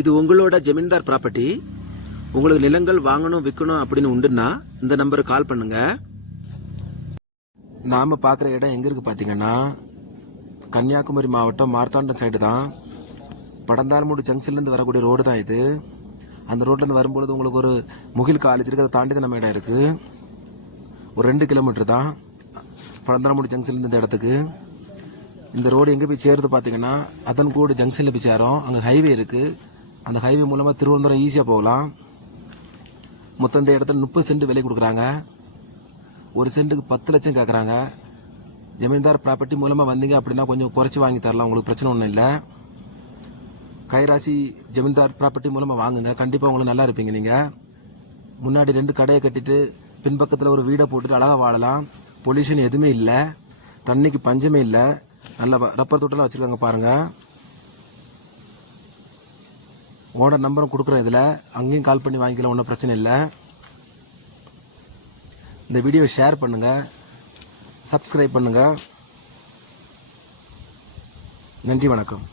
இது உங்களோட ஜமீன்தார் ப்ராப்பர்ட்டி. உங்களுக்கு நிலங்கள் வாங்கணும் விற்கணும் அப்படின்னு உண்டுன்னா இந்த நம்பருக்கு கால் பண்ணுங்க. நாம பார்க்குற இடம் எங்க இருக்கு பார்த்தீங்கன்னா கன்னியாகுமரி மாவட்டம் மார்த்தாண்டம் சைடு தான். படந்தால்மூடு ஜங்ஷன்லேருந்து வரக்கூடிய ரோடு தான் இது. அந்த ரோட்லேருந்து வரும்பொழுது உங்களுக்கு ஒரு முகில் காலேஜ் இருக்குது, அதை தாண்டி தான் நம்ம இடம் இருக்குது. ஒரு 2 கிலோமீட்டர் தான் படந்தால்மூடு ஜங்ஷன்லேருந்து இந்த இடத்துக்கு. இந்த ரோடு எங்கே போய் சேருது பார்த்தீங்கன்னா அதன்கூடு ஜங்ஷனில் போய் சேரும். அங்கே ஹைவே இருக்குது. அந்த ஹைவே மூலமாக திருவனந்தபுரம் ஈஸியாக போகலாம். மொத்தம் இந்த இடத்துல 30 சென்ட் விலை கொடுக்குறாங்க. ஒரு சென்ட்டுக்கு 10 லட்சம் கேட்குறாங்க. ஜமீன்தார் ப்ராப்பர்ட்டி மூலமாக வந்தீங்க அப்படின்னா கொஞ்சம் குறைச்சி வாங்கி தரலாம், உங்களுக்கு பிரச்சனை ஒன்றும் இல்லை. கைராசி ஜமீன்தார் ப்ராப்பர்ட்டி மூலமாக வாங்குங்க, கண்டிப்பாக உங்களுக்கு நல்லா இருப்பீங்க. நீங்கள் முன்னாடி 2 கடையை கட்டிட்டு பின்பக்கத்தில் ஒரு வீடை போட்டுட்டு அழகாக வாழலாம். பொல்யூஷன் எதுவுமே இல்லை, தண்ணிக்கு பஞ்சமே இல்லை. நல்ல ரப்பர் தோட்டெல்லாம் வச்சுருக்காங்க பாருங்கள். ஓனர் நம்பரும் கொடுக்குறேன் இதில், அங்கேயும் கால் பண்ணி வாங்கிக்கலாம், ஒன்றும் பிரச்சனை இல்லை. இந்த வீடியோவை ஷேர் பண்ணுங்கள், சப்ஸ்கிரைப் பண்ணுங்கள். நன்றி, வணக்கம்.